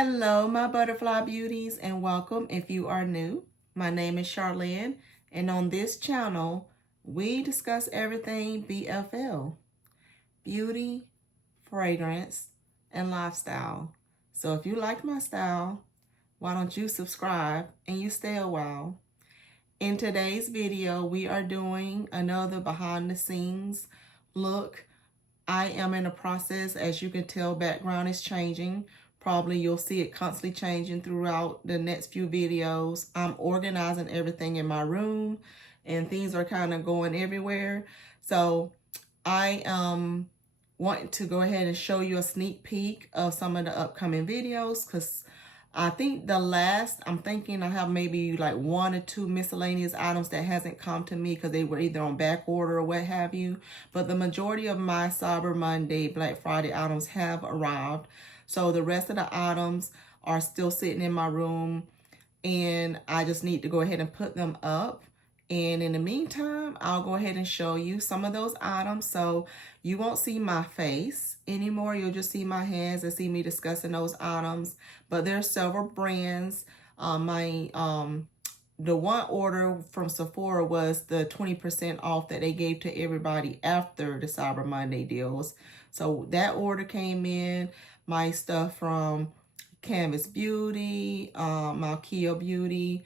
Hello, my butterfly beauties, and welcome if you are new. My name is Charlene, and on this channel, we discuss everything BFL, beauty, fragrance, and lifestyle. So if you like my style, why don't you subscribe and you stay a while. In today's video, we are doing another behind the scenes look. I am in a process, as you can tell, background is changing. Probably you'll see it constantly changing throughout the next few videos. I'm organizing everything in my room and things are kind of going everywhere. So I want to go ahead and show you a sneak peek of some of the upcoming videos, because I think I'm thinking I have maybe like 1 or 2 miscellaneous items that hasn't come to me because they were either on back order or what have you. But the majority of my Cyber Monday, Black Friday items have arrived. So the rest of the items are still sitting in my room and I just need to go ahead and put them up. And in the meantime, I'll go ahead and show you some of those items. So you won't see my face anymore. You'll just see my hands and see me discussing those items. But there are several brands. The one order from Sephora was the 20% off that they gave to everybody after the Cyber Monday deals. So that order came in. My stuff from Canvas Beauty, Malkia Beauty,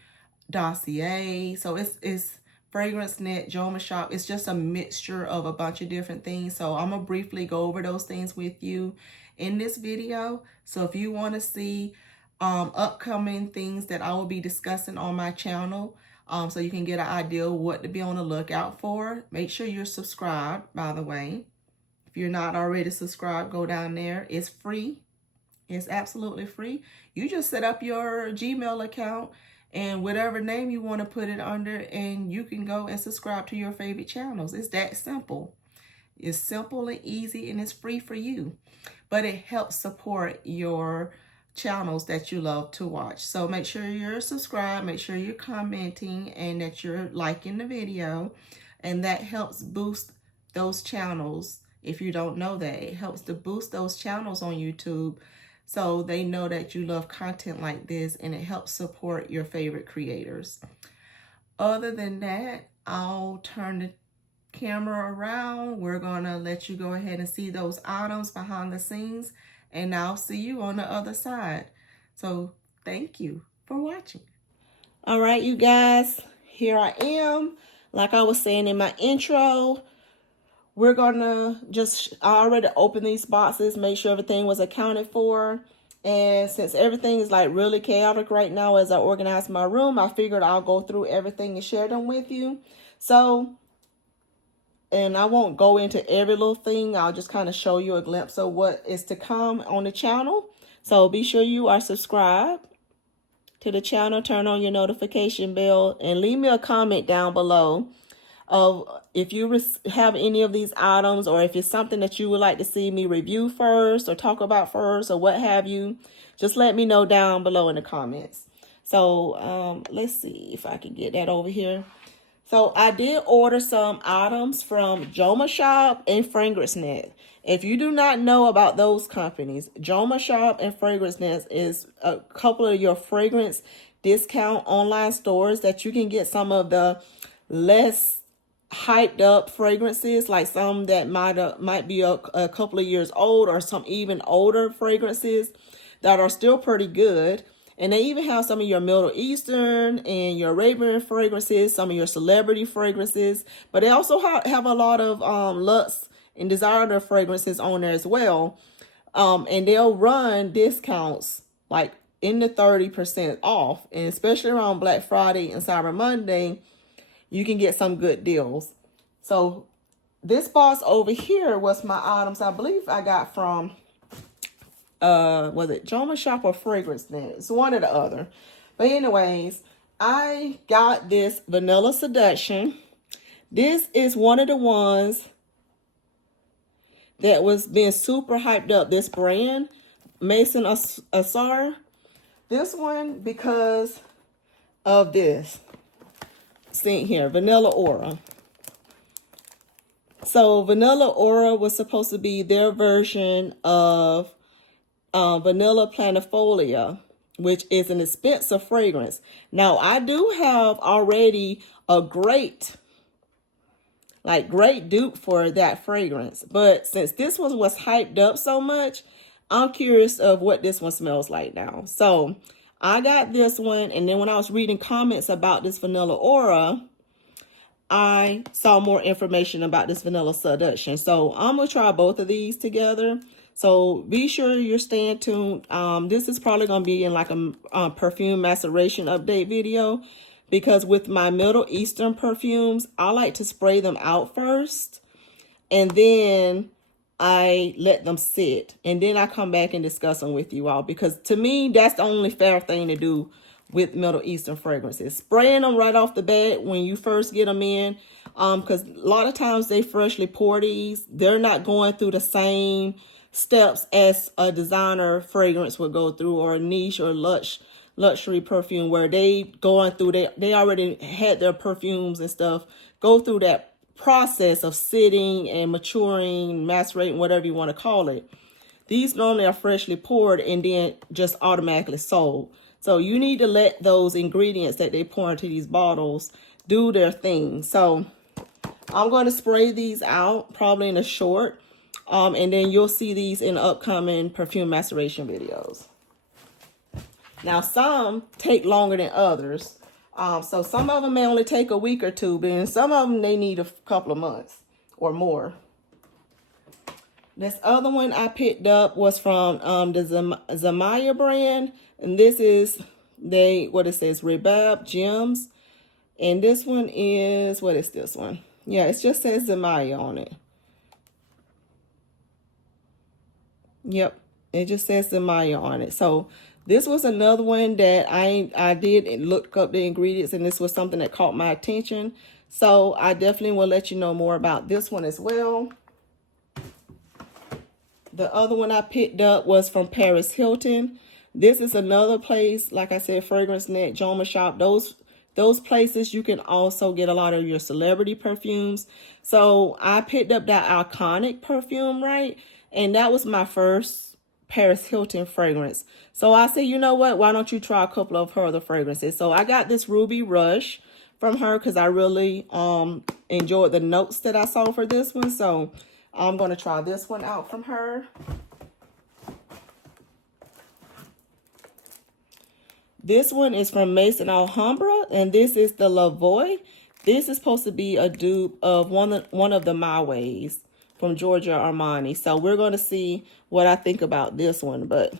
Dossier. So it's Fragrance Net, Joma Shop. It's just a mixture of a bunch of different things. So I'm gonna briefly go over those things with you in this video. So if you want to see upcoming things that I will be discussing on my channel, so you can get an idea of what to be on the lookout for, make sure you're subscribed, by the way. If you're not already subscribed, go down there. It's free. It's absolutely free. You just set up your Gmail account and whatever name you want to put it under, and you can go and subscribe to your favorite channels. It's that simple. It's simple and easy, and it's free for you. But it helps support your channels that you love to watch. So make sure you're subscribed, make sure you're commenting, and that you're liking the video. And that helps boost those channels. If you don't know that, it helps to boost those channels on YouTube so they know that you love content like this, and it helps support your favorite creators. Other than that, I'll turn the camera around. We're gonna let you go ahead and see those items behind the scenes, and I'll see you on the other side. So thank you for watching. All right, you guys, here I am. Like I was saying in my intro, we're gonna I already opened these boxes, make sure everything was accounted for. And since everything is like really chaotic right now as I organize my room, I figured I'll go through everything and share them with you. So, and I won't go into every little thing. I'll just kind of show you a glimpse of what is to come on the channel. So be sure you are subscribed to the channel, turn on your notification bell, and leave me a comment down below of if you have any of these items, or if it's something that you would like to see me review first or talk about first or what have you. Just let me know down below in the comments. So let's see if I can get that over here. So I did order some items from Joma Shop and Fragrance Net. If you do not know about those companies, Joma Shop and Fragrance Net is a couple of your fragrance discount online stores that you can get some of the less hyped up fragrances, like some that might be a couple of years old, or some even older fragrances that are still pretty good. And they even have some of your Middle Eastern and your Arabian fragrances, some of your celebrity fragrances, but they also have a lot of luxe and designer fragrances on there as well. And they'll run discounts like in the 30% off, and especially around Black Friday and Cyber Monday, you can get some good deals. So this box over here was my items I believe I got from, was it Joma Shop or Fragrance Net? It's one or the other. But anyways, I got this Vanilla Seduction. This is one of the ones that was being super hyped up. This brand, Mason Asar. This one because of this. See here, Vanilla Aura. So Vanilla Aura was supposed to be their version of Vanilla Planifolia, which is an expensive fragrance. Now, I do have already a great dupe for that fragrance. But since this one was hyped up so much, I'm curious of what this one smells like now. So I got this one, and then when I was reading comments about this Vanilla Aura, I saw more information about this Vanilla Seduction. So I'm going to try both of these together. So be sure you're staying tuned. This is probably going to be in like a perfume maceration update video, because with my Middle Eastern perfumes, I like to spray them out first, and then I let them sit, and then I come back and discuss them with you all, because to me, that's the only fair thing to do with Middle Eastern fragrances. Spraying them right off the bat when you first get them in, because a lot of times they freshly pour these. They're not going through the same steps as a designer fragrance would go through, or a niche or luxury perfume, where they going through, they already had their perfumes and stuff go through that process of sitting and maturing, macerating, whatever you want to call it. These normally are freshly poured and then just automatically sold. So you need to let those ingredients that they pour into these bottles do their thing. So I'm going to spray these out probably in a short, and then you'll see these in upcoming perfume maceration videos. Now, some take longer than others. So some of them may only take a week or two, but in some of them, they need a couple of months or more. This other one I picked up was from the Zamaya brand. And this is, what it says, Rebab Gems. And this one is, what is this one? Yeah, it just says Zamaya on it. Yep, it just says Zamaya on it. So this was another one that I did look up the ingredients, and this was something that caught my attention. So I definitely will let you know more about this one as well. The other one I picked up was from Paris Hilton. This is another place, like I said, Fragrance Net, Joma Shop. Those places you can also get a lot of your celebrity perfumes. So I picked up that Iconic perfume, right? And that was my first Paris Hilton fragrance. So I said, you know what? Why don't you try a couple of her other fragrances? So I got this Ruby Rush from her because I really enjoyed the notes that I saw for this one. So I'm going to try this one out from her. This one is from Maison Alhambra, and this is the Lavoie. This is supposed to be a dupe of one of the My Ways from Giorgio Armani. So we're going to see what I think about this one. But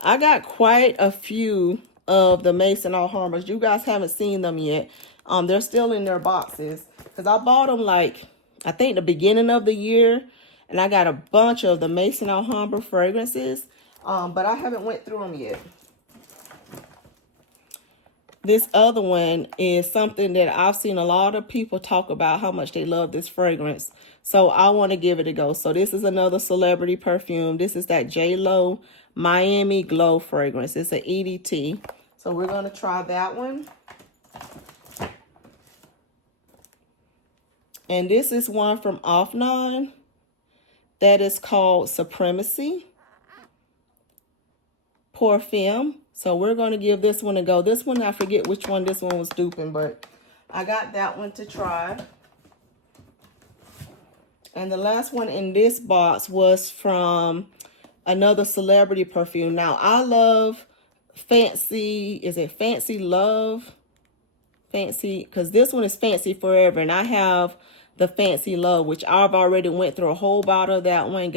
I got quite a few of the Maison Alhambras. You guys haven't seen them yet. They're still in their boxes, because I bought them like, I think the beginning of the year, and I got a bunch of the Maison Alhambra fragrances, but I haven't went through them yet. This other one is something that I've seen a lot of people talk about how much they love this fragrance. So I want to give it a go. So this is another celebrity perfume. This is that J.Lo Miami Glow fragrance. It's an EDT. So we're going to try that one. And this is one from Afnan that is called Supremacy Parfum. So we're going to give this one a go. This one, I forget which one this one was duping, but I got that one to try. And the last one in this box was from another celebrity perfume. Now, I love Fancy, is it Fancy Love? Fancy, because this one is Fancy Forever, and I have the Fancy Love, which I've already went through a whole bottle of that one.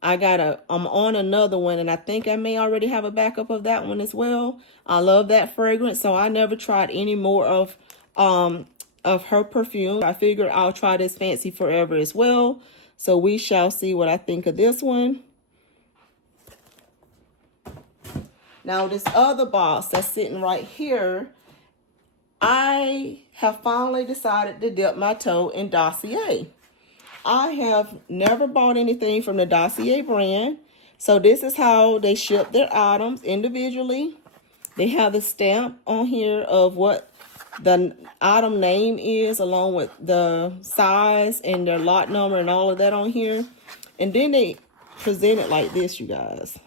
I'm on another one, and I think I may already have a backup of that one as well. I love that fragrance, so I never tried any more of her perfume. I figured I'll try this Fancy Forever as well. So we shall see what I think of this one. Now, this other box that's sitting right here, I have finally decided to dip my toe in Dossier. I have never bought anything from the Dossier brand. So this is how they ship their items individually. They have the stamp on here of what the item name is, along with the size and their lot number and all of that on here. And then they present it like this, you guys.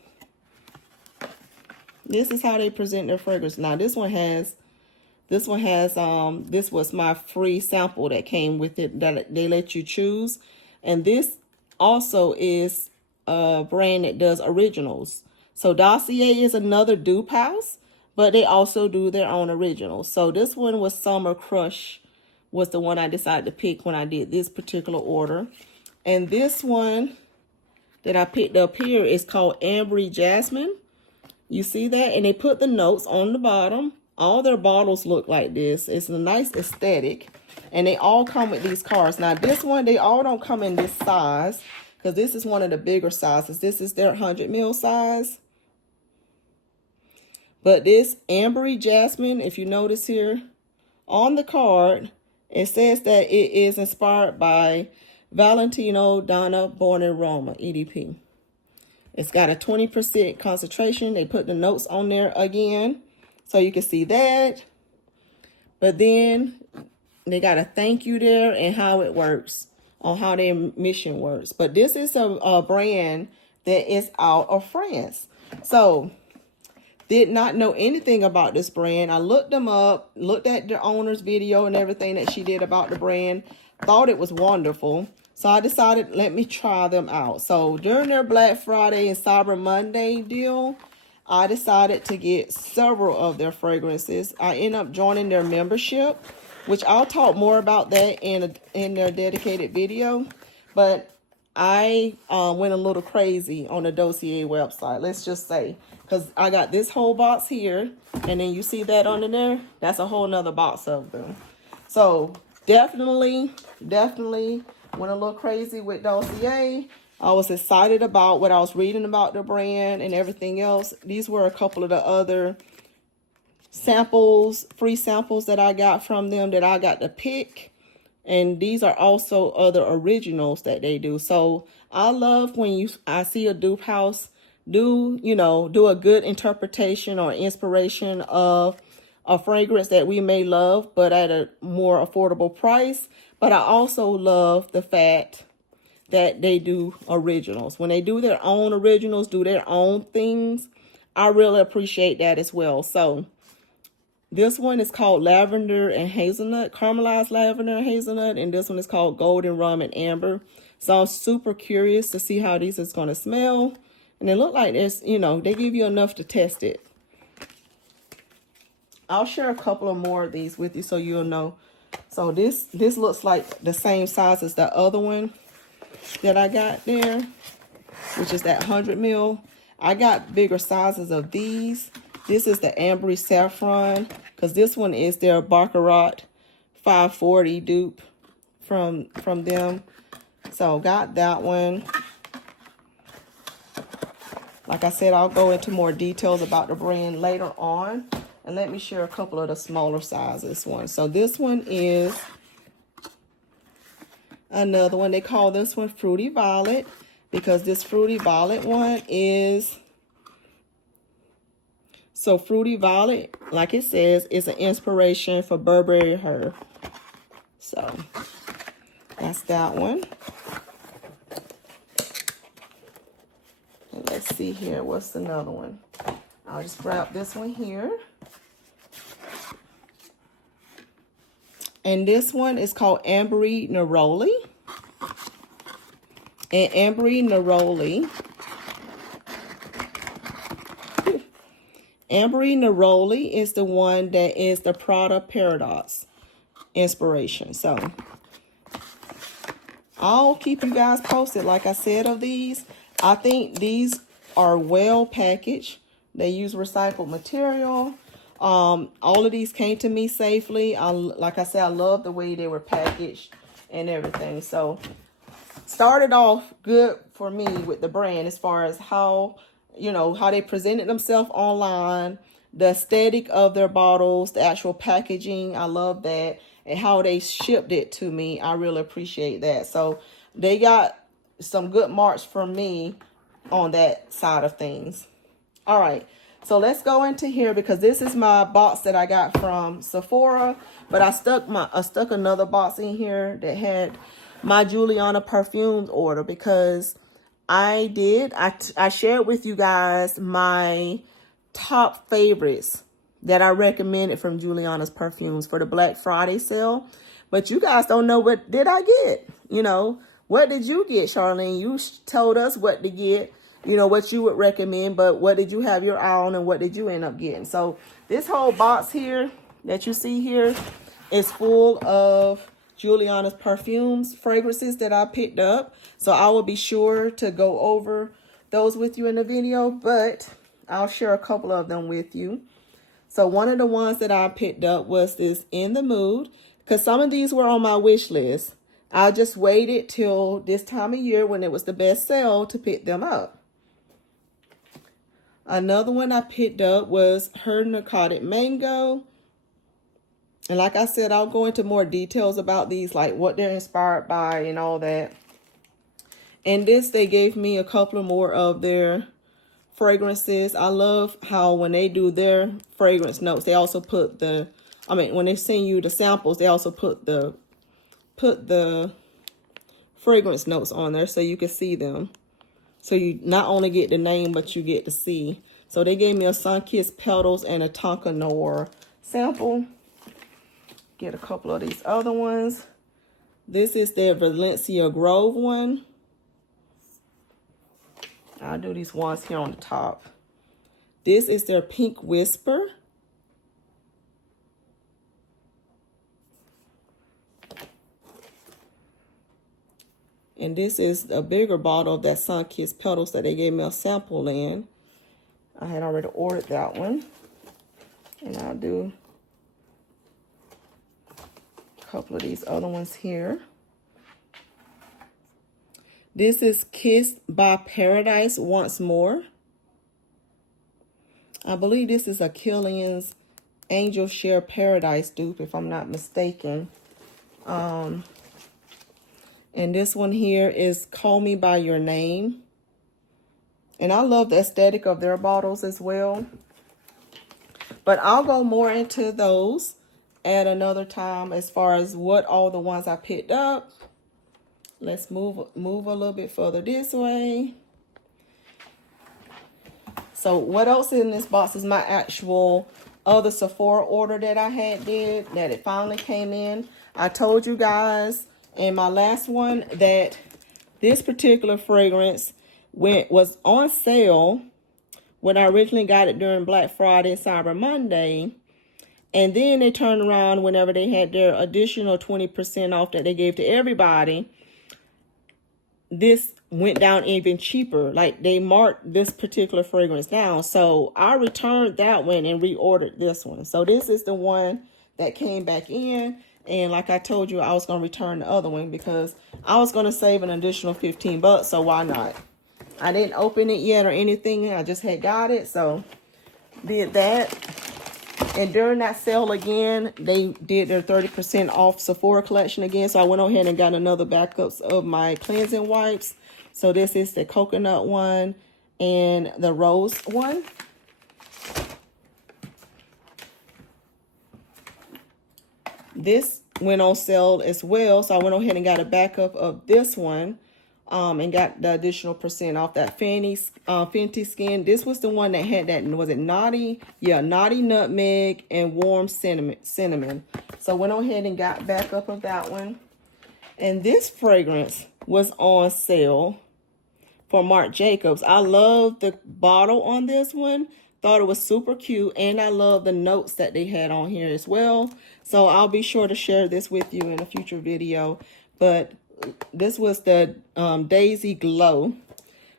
This is how they present their fragrance. Now this one has this was my free sample that came with it that they let you choose. And this also is a brand that does originals. So Dossier is another dupe house, but they also do their own originals. So this one was Summer Crush, was the one I decided to pick when I did this particular order. And this one that I picked up here is called Ambery Jasmine. You see that? And they put the notes on the bottom. All their bottles look like this. It's a nice aesthetic. And they all come with these cards. Now this one, they all don't come in this size, because this is one of the bigger sizes. This is their 100 ml size. But this Ambery Jasmine, if you notice here on the card, it says that it is inspired by Valentino Donna Born in Roma, EDP. It's got a 20% concentration. They put the notes on there again, so you can see that. But then they got a thank you there and how it works, on how their mission works. But this is a brand that is out of France. So did not know anything about this brand. I looked them up, looked at the owner's video and everything that she did about the brand. Thought it was wonderful. So I decided, let me try them out. So during their Black Friday and Cyber Monday deal, I decided to get several of their fragrances. I ended up joining their membership, which I'll talk more about that in their dedicated video. But I went a little crazy on the Dossier website, let's just say. Because I got this whole box here, and then you see that under there? That's a whole nother box of them. So definitely went a little crazy with Dossier. I was excited about what I was reading about the brand and everything else. These were a couple of the other samples, free samples that I got from them that I got to pick. And these are also other originals that they do. So I love when I see a dupe house do a good interpretation or inspiration of a fragrance that we may love, but at a more affordable price. But I also love the fact that they do originals. When they do their own originals, do their own things, I really appreciate that as well. So this one is called Lavender and Hazelnut, Caramelized Lavender and Hazelnut, and this one is called Golden Rum and Amber. So I'm super curious to see how these is going to smell. And they look like this, they give you enough to test it. I'll share a couple of more of these with you so you'll know. So this looks like the same size as the other one that I got there, which is that 100 ml. I got bigger sizes of these. This is the Ambery Saffron, because this one is their Baccarat 540 dupe from them. So got that one. Like I said, I'll go into more details about the brand later on. And let me share a couple of the smaller sizes ones. So this one is another one. They call this one Fruity Violet, because this Fruity Violet one is... So Fruity Violet, like it says, is an inspiration for Burberry Her. So that's that one. And let's see here, what's another one? I'll just grab this one here. And this one is called Ambery Neroli. And Ambery Neroli. Ambery Neroli is the one that is the Prada Paradox inspiration. So I'll keep you guys posted, like I said, of these. I think these are well packaged. They use recycled material. All of these came to me safely. Like I said, I love the way they were packaged and everything. So started off good for me with the brand as far as how they presented themselves online, the aesthetic of their bottles, the actual packaging. I love that. And how they shipped it to me. I really appreciate that. So they got some good marks from me on that side of things. All right. So let's go into here, because this is my box that I got from Sephora, but I stuck another box in here that had my Juliana perfumes order, because I shared with you guys my top favorites that I recommended from Juliana's Perfumes for the Black Friday sale. But you guys don't know what did I get. You know, what did you get, Charlene? You told us what to get, you know, what you would recommend, but what did you have your eye on and what did you end up getting? So this whole box here that you see here is full of Juliana's Perfumes fragrances that I picked up. So I will be sure to go over those with you in the video, but I'll share a couple of them with you. So one of the ones that I picked up was this In the Mood, because some of these were on my wish list. I just waited till this time of year when it was the best sale to pick them up. Another one I picked up was Her Narcotic Mango. And like I said, I'll go into more details about these, like what they're inspired by and all that. And this, they gave me a couple more of their fragrances. I love how when they do their fragrance notes, they also put the, when they send you the samples, they also put the fragrance notes on there so you can see them. So you not only get the name, but you get to see. So they gave me a Sunkissed Petals and a Tonka Noir sample. Get a couple of these other ones. This is their Valencia Grove one. I'll do these ones here on the top. This is their Pink Whisper. And this is a bigger bottle of that Sunkissed Petals that they gave me a sample in. I had already ordered that one. And I'll do a couple of these other ones here. This is Kissed by Paradise Once More. I believe this is a Killian's Angel Share Paradise dupe, if I'm not mistaken. And this one here is Call Me By Your Name. And I love the aesthetic of their bottles as well. But I'll go more into those at another time as far as what all the ones I picked up. Let's move a little bit further this way. So what else in this box is my actual other Sephora order that I had did, that it finally came in. I told you guys in my last one that this particular fragrance was on sale when I originally got it during Black Friday and Cyber Monday. And then they turned around whenever they had their additional 20% off that they gave to everybody. This went down even cheaper. Like they marked this particular fragrance down. So I returned that one and reordered this one. So this is the one that came back in. And like I told you, I was going to return the other one because I was going to save an additional 15 bucks. So why not? I didn't open it yet or anything. I just had got it. So did that. And during that sale again, they did their 30% off Sephora collection again. So I went ahead and got another backups of my cleansing wipes. So this is the coconut one and the rose one. This went on sale as well. So I went ahead and got a backup of this one. And got the additional percent off that Fenty Skin. This was the one that had that, was it Naughty? Yeah, Naughty Nutmeg and Warm Cinnamon. So went ahead and got backup of that one. And this fragrance was on sale for Marc Jacobs. I love the bottle on this one. Thought it was super cute. And I love the notes that they had on here as well. So I'll be sure to share this with you in a future video. But this was the Daisy Glow.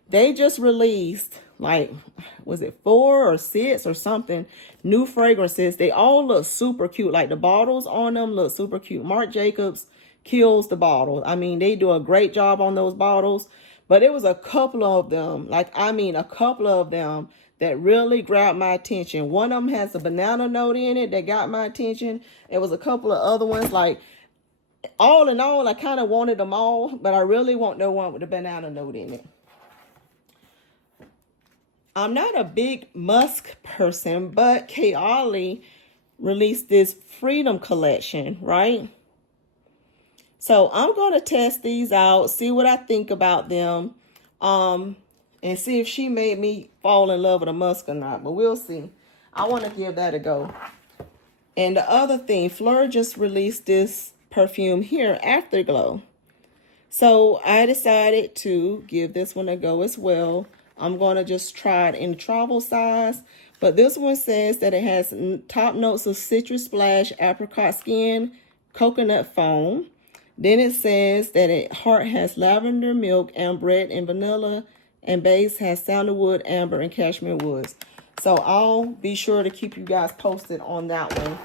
They just released, like, was it 4 or 6 or something, new fragrances. They all look super cute. Like the bottles on them look super cute. Marc Jacobs kills the bottles. I mean, they do a great job on those bottles. But it was a couple of them, a couple of them that really grabbed my attention. One of them has a banana note in it that got my attention. It was a couple of other ones, like, all in all, I kind of wanted them all, but I really want the one with the banana note in it. I'm not a big musk person, but Kay Ollie released this Freedom collection, right? So I'm going to test these out, see what I think about them. and see if she made me fall in love with a musk or not. But we'll see. I want to give that a go. And the other thing, Fleur just released this perfume here, Afterglow. So I decided to give this one a go as well. I'm going to just try it in travel size. But this one says that it has top notes of citrus splash, apricot skin, coconut foam. Then it says that heart has lavender, milk, ambrette, and vanilla. And base has sandalwood, amber, and cashmere woods. So I'll be sure to keep you guys posted on that one.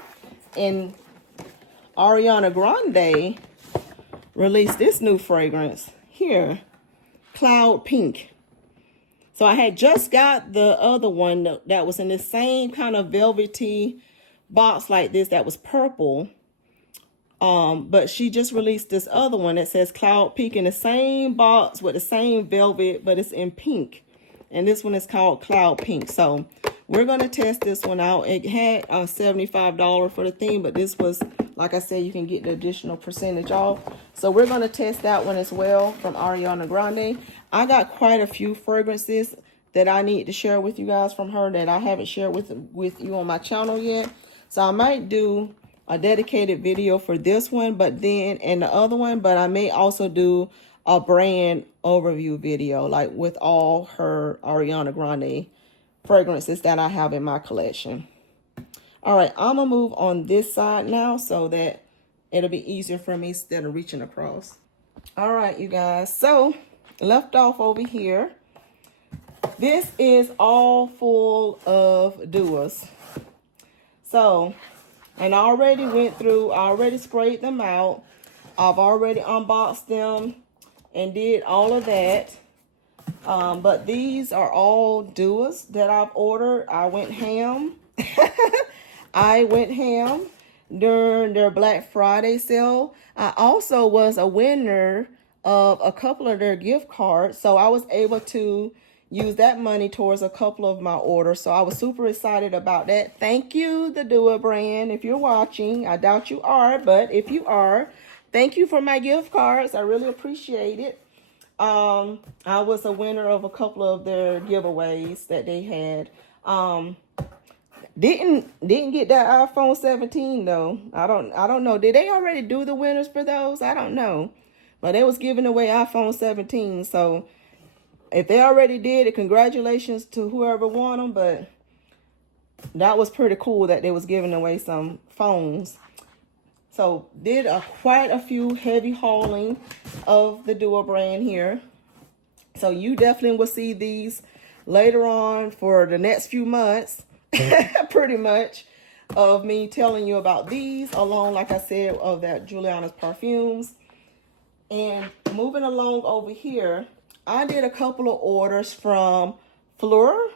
And Ariana Grande released this new fragrance here, Cloud Pink. So I had just got the other one that was in the same kind of velvety box like this that was purple. But she just released this other one that says Cloud Pink in the same box with the same velvet, but it's in pink. And this one is called Cloud Pink. So we're going to test this one out. It had $75 for the thing, but this was, like I said, you can get the additional percentage off. So we're going to test that one as well from Ariana Grande. I got quite a few fragrances that I need to share with you guys from her that I haven't shared with you on my channel yet. So I might do a dedicated video for this one, but then, and the other one, but I may also do a brand overview video, like with all her Ariana Grande fragrances that I have in my collection. All right, I'm gonna move on this side now so that it'll be easier for me instead of reaching across. All right, you guys, so left off over here. This is all full of Dupes. So, and I already went through, I already sprayed them out. I've already unboxed them and did all of that. But these are all Dupes that I've ordered. I went ham. I went ham during their Black Friday sale. I also was a winner of a couple of their gift cards. So I was able to use that money towards a couple of my orders. So I was super excited about that. Thank you, the Dupe brand. If you're watching, I doubt you are, but if you are, thank you for my gift cards. I really appreciate it. I was a winner of a couple of their giveaways that they had. Didn't get that iPhone 17 though. I don't know. Did they already do the winners for those? I don't know. But they was giving away iPhone 17. So if they already did it, congratulations to whoever won them. But that was pretty cool that they was giving away some phones. So did quite a few heavy hauling of the Dupe brand here. So you definitely will see these later on for the next few months, pretty much, of me telling you about these, along, like I said, of that Juliana's perfumes. And moving along over here, I did a couple of orders from Fleur,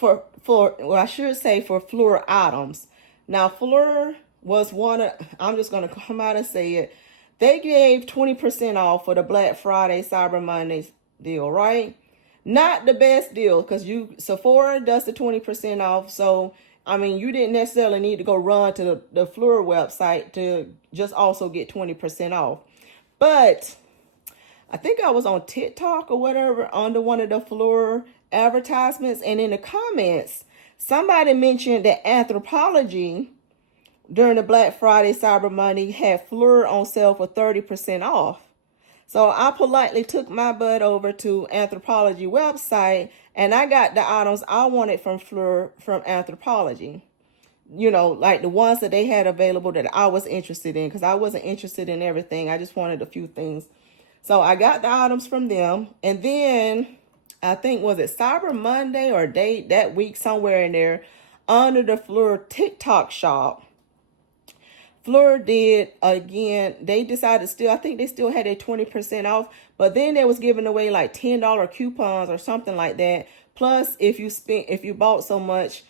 well, I should say for Fleur items. Now, Fleur was one of, I'm just going to come out and say it. They gave 20% off for the Black Friday, Cyber Monday deal, right? Not the best deal because Sephora does the 20% off. So, I mean, you didn't necessarily need to go run to the Fleur website to just also get 20% off. But I think I was on TikTok or whatever under one of the Fleur advertisements. And in the comments, somebody mentioned that Anthropologie during the Black Friday Cyber Monday had Fleur on sale for 30% off. So I politely took my butt over to Anthropologie website and I got the items I wanted from Fleur from Anthropologie. You know, like the ones that they had available that I was interested in, because I wasn't interested in everything. I just wanted a few things. So I got the items from them. And then I think, was it Cyber Monday or that week, somewhere in there, under the Fleur TikTok shop, Fleur did, again, they decided I think they still had a 20% off, but then they was giving away like $10 coupons or something like that. Plus, if you bought so much,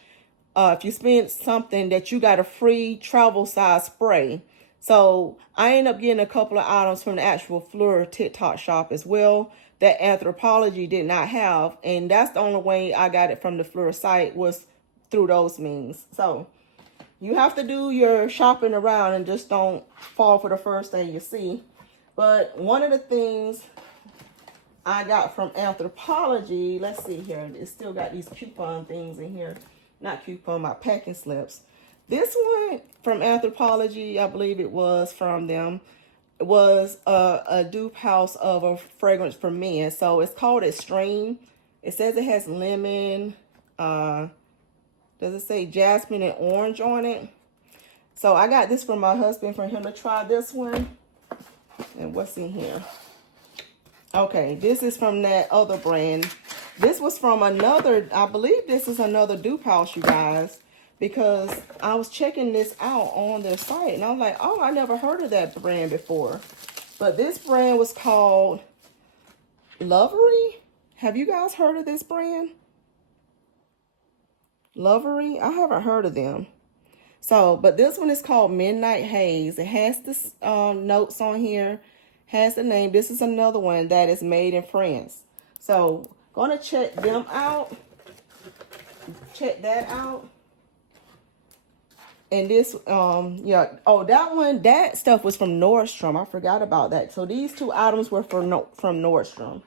if you spent something, that you got a free travel size spray. So I ended up getting a couple of items from the actual Fleur TikTok shop as well that Anthropologie did not have. And that's the only way I got it from the Fleur site, was through those means. So you have to do your shopping around and just don't fall for the first thing you see. But one of the things I got from Anthropology. Let's see here. It's still got these coupon things in here. Not coupon, my packing slips. This one from Anthropology, I believe it was from them. It was a dupe house of a fragrance for men. So it's called Extreme. It says it has lemon. Does it say jasmine and orange on it? So I got this from my husband for him to try this one. And what's in here? Okay, this is from that other brand. This was from another, I believe this is another dupe house, you guys. Because I was checking this out on their site. And I was like, oh, I never heard of that brand before. But this brand was called Lovery. Have you guys heard of this brand? Lovery? I haven't heard of them. So, but this one is called Midnight Haze. It has the notes on here, has the name. This is another one that is made in France. So, gonna check them out. Check that out. And this, yeah. Oh, that one, that stuff was from Nordstrom. I forgot about that. So, these two items were from Nordstrom.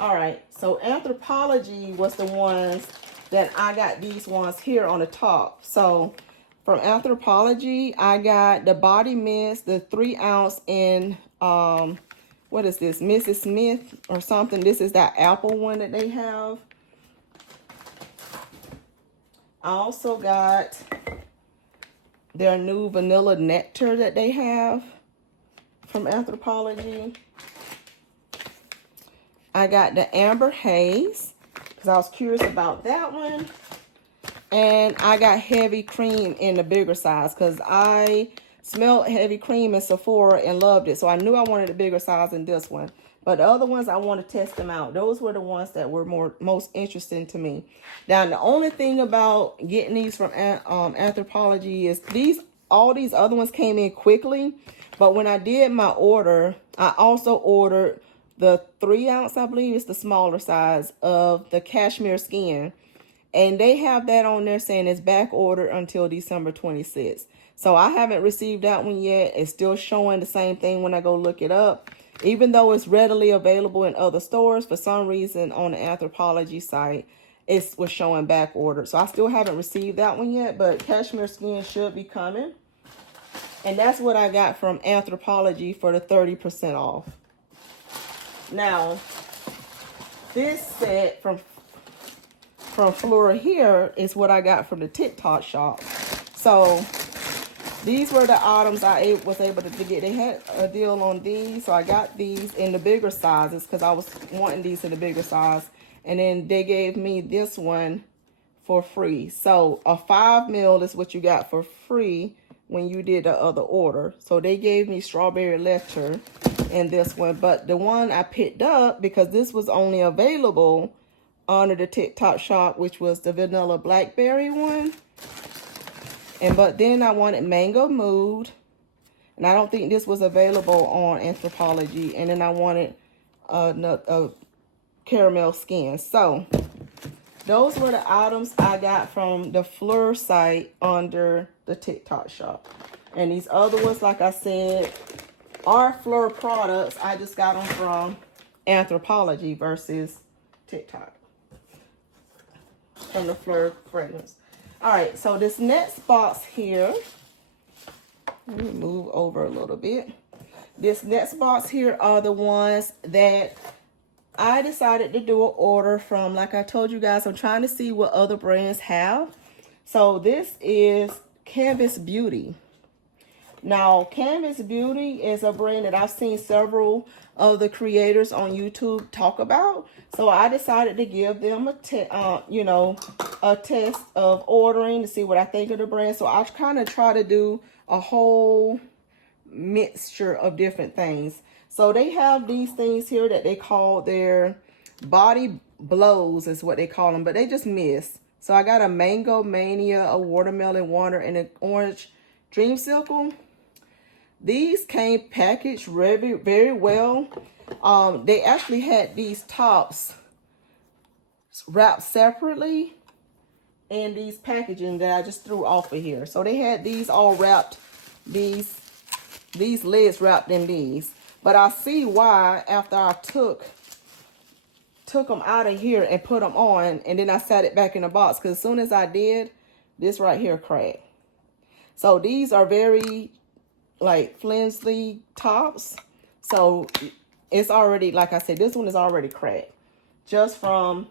All right. So, Anthropology was the ones that I got these ones here on the top. So from Anthropology, I got the body mist, the 3 ounce in, what is this? Mrs. Smith or something. This is that apple one that they have. I also got their new vanilla nectar that they have from Anthropology. I got the amber haze, because I was curious about that one. And I got heavy cream in the bigger size because I smelled heavy cream in Sephora and loved it. So I knew I wanted a bigger size in this one. But the other ones, I want to test them out. Those were the ones that were most interesting to me. Now, the only thing about getting these from Anthropology is all these other ones came in quickly. But when I did my order, I also ordered the 3 ounce, I believe it's the smaller size of the cashmere skin. And they have that on there saying it's back ordered until December 26th. So I haven't received that one yet. It's still showing the same thing when I go look it up. Even though it's readily available in other stores, for some reason on the Anthropology site, it was showing back ordered. So I still haven't received that one yet, but cashmere skin should be coming. And that's what I got from Anthropology for the 30% off. Now, this set from Flora here is what I got from the TikTok shop. So these were the items I was able to get. They had a deal on these, so I got these in the bigger sizes because I was wanting these in the bigger size. And then they gave me this one for free. So a 5 ml is what you got for free when you did the other order. So they gave me strawberry letter in this one, but the one I picked up, because this was only available under the TikTok shop, which was the vanilla blackberry one. But then I wanted mango mood, and I don't think this was available on Anthropology. And then I wanted a caramel skin. So those were the items I got from the Fleur site under the TikTok shop. And these other ones, like I said, are Fleur products. I just got them from Anthropology versus TikTok from the Fleur fragrance. All right, so this next box here, let me move over a little bit. This next box here are the ones that I decided to do an order from. Like I told you guys, I'm trying to see what other brands have. So this is Canvas Beauty. Now, Canvas Beauty is a brand that I've seen several of the creators on YouTube talk about. So I decided to give them a test of ordering to see what I think of the brand. So I kind of try to do a whole mixture of different things. So they have these things here that they call their body blows is what they call them, but they just mist. So I got a Mango Mania, a watermelon water, and an orange dreamsicle. These came packaged very, very well. They actually had these tops wrapped separately in these packaging that I just threw off of here. So they had these all wrapped, these lids wrapped in these. But I see why after I took them out of here and put them on, and then I set it back in the box, because as soon as I did, this right here cracked. So these are very like flimsy tops. So it's already, like I said, this one is already cracked just from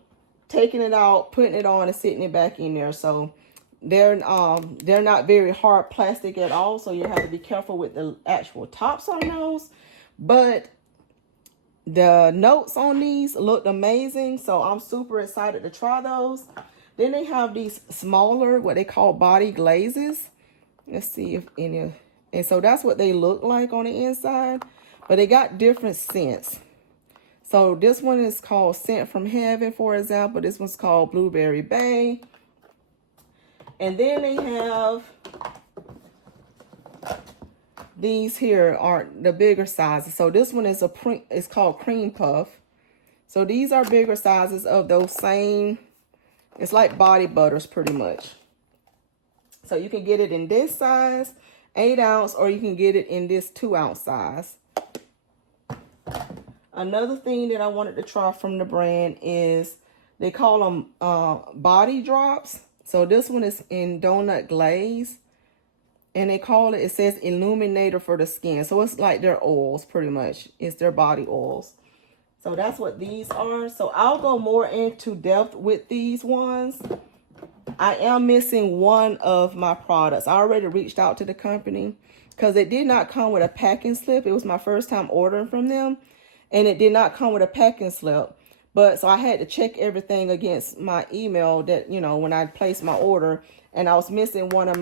taking it out, putting it on, and sitting it back in there. So they're not very hard plastic at all, so you have to be careful with the actual tops on those. But the notes on these looked amazing, so I'm super excited to try those. Then they have these smaller, what they call body glazes. Let's see if any, and so that's what they look like on the inside, but they got different scents. So this one is called Scent from Heaven, for example. This one's called Blueberry Bay. And then they have these here are the bigger sizes. So this one is it's called Cream Puff. So these are bigger sizes of those same, it's like body butters pretty much. So you can get it in this size, 8 ounce, or you can get it in this 2 ounce size. Another thing that I wanted to try from the brand is they call them body drops. So this one is in donut glaze, and they call it, it says illuminator for the skin. So it's like their oils pretty much. It's their body oils. So that's what these are. So I'll go more into depth with these ones. I am missing one of my products. I already reached out to the company because it did not come with a packing slip. It was my first time ordering from them, and it did not come with a packing slip. But so I had to check everything against my email that, you know, when I placed my order, and I was missing one of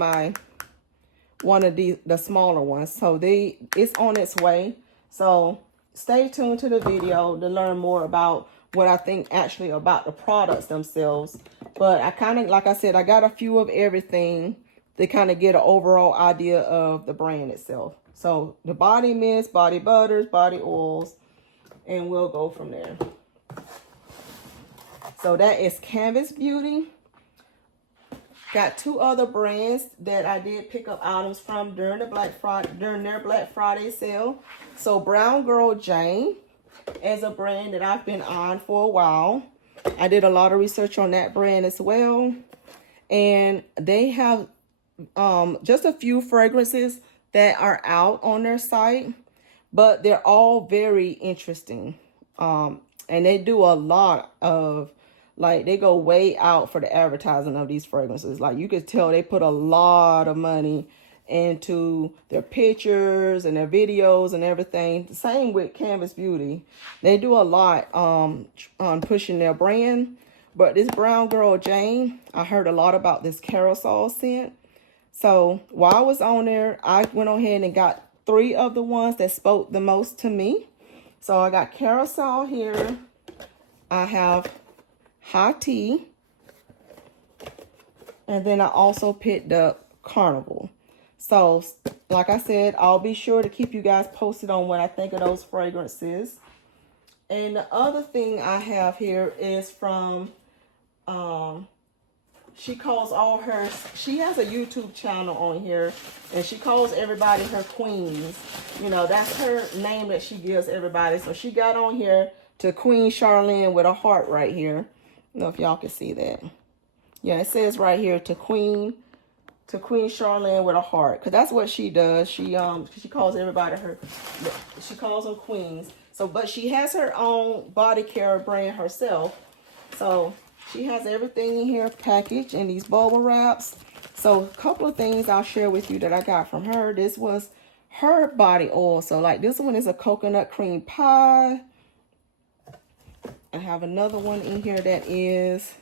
the smaller ones. So it's on its way. So stay tuned to the video to learn more about what I think actually about the products themselves. But I kind of, like I said, I got a few of everything to kind of get an overall idea of the brand itself. So the body mist, body butters, body oils, and we'll go from there. So that is Canvas Beauty. Got 2 other brands that I did pick up items from during their Black Friday sale. So Brown Girl Jane is a brand that I've been on for a while. I did a lot of research on that brand as well. And they have just a few fragrances that are out on their site, but they're all very interesting. And they do a lot of, like, they go way out for the advertising of these fragrances. Like, you could tell they put a lot of money into their pictures and their videos and everything. Same with Canvas Beauty. They do a lot on pushing their brand. But this Brown Girl Jane, I heard a lot about this carousel scent. So while I was on there, I went on ahead and got 3 of the ones that spoke the most to me. So I got carousel here. I have high tea. And then I also picked up Carnival. So, like I said, I'll be sure to keep you guys posted on what I think of those fragrances. And the other thing I have here is from, she has a YouTube channel on here, and she calls everybody her queens. You know, that's her name that she gives everybody. So she got on here to Queen Charlene with a heart right here. I don't know if y'all can see that. Yeah, it says right here to Queen Charlene with a heart, because that's what she does. She calls everybody she calls them queens. So, but she has her own body care brand herself. So she has everything in here packaged in these bubble wraps. So a couple of things I'll share with you that I got from her. This was her body oil. So like this one is a coconut cream pie. I have another one in here that is,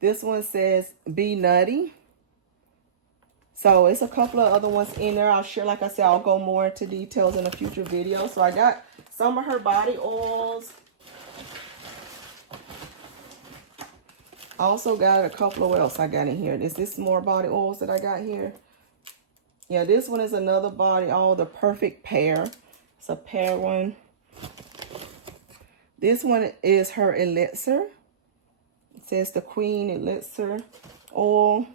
this one says Be Nutty. So it's a couple of other ones in there. I'll share, like I said, I'll go more into details in a future video. So I got some of her body oils. I also got a couple of what else I got in here. Is this more body oils that I got here? Yeah, this one is another body oil, the Perfect Pear. It's a pear one. This one is her elixir. It says the Queen Elixir oil.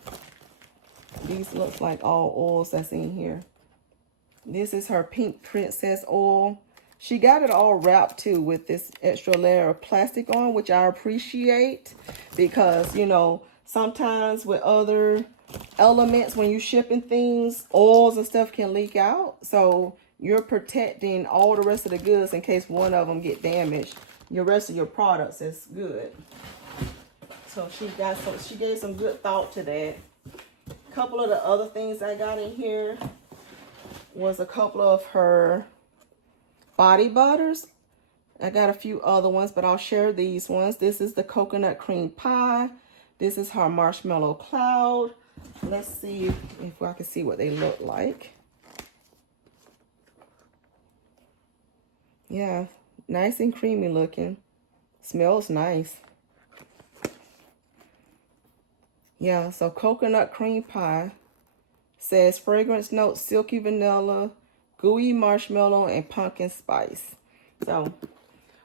These looks like all oils that's in here. This is her Pink Princess oil. She got it all wrapped too with this extra layer of plastic on, which I appreciate because, you know, sometimes with other elements, when you're shipping things, oils and stuff can leak out. So you're protecting all the rest of the goods in case one of them get damaged. Your rest of your products is good. So she gave some good thought to that. A couple of the other things I got in here was a couple of her body butters. I got a few other ones, but I'll share these ones. This is the coconut cream pie. This is her marshmallow cloud. Let's see if I can see what they look like. Yeah, nice and creamy looking. Smells nice. Yeah, so coconut cream pie says fragrance notes, silky vanilla, gooey marshmallow, and pumpkin spice. So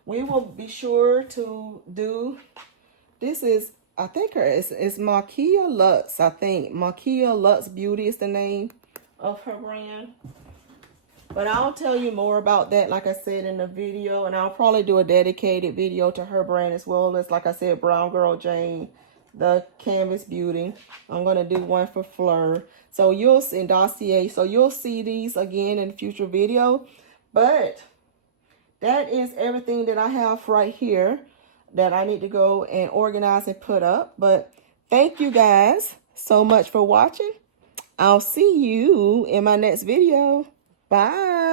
we will be sure to do, this is, I think it's Makia Lux. I think Makia Lux Beauty is the name of her brand. But I'll tell you more about that, like I said, in the video. And I'll probably do a dedicated video to her brand as well as, like I said, Brown Girl Jane, the Canvas Beauty. I'm going to do one for Fleur. So you'll see, Dossier. So you'll see these again in a future video. But that is everything that I have right here that I need to go and organize and put up. But thank you guys so much for watching. I'll see you in my next video. Bye.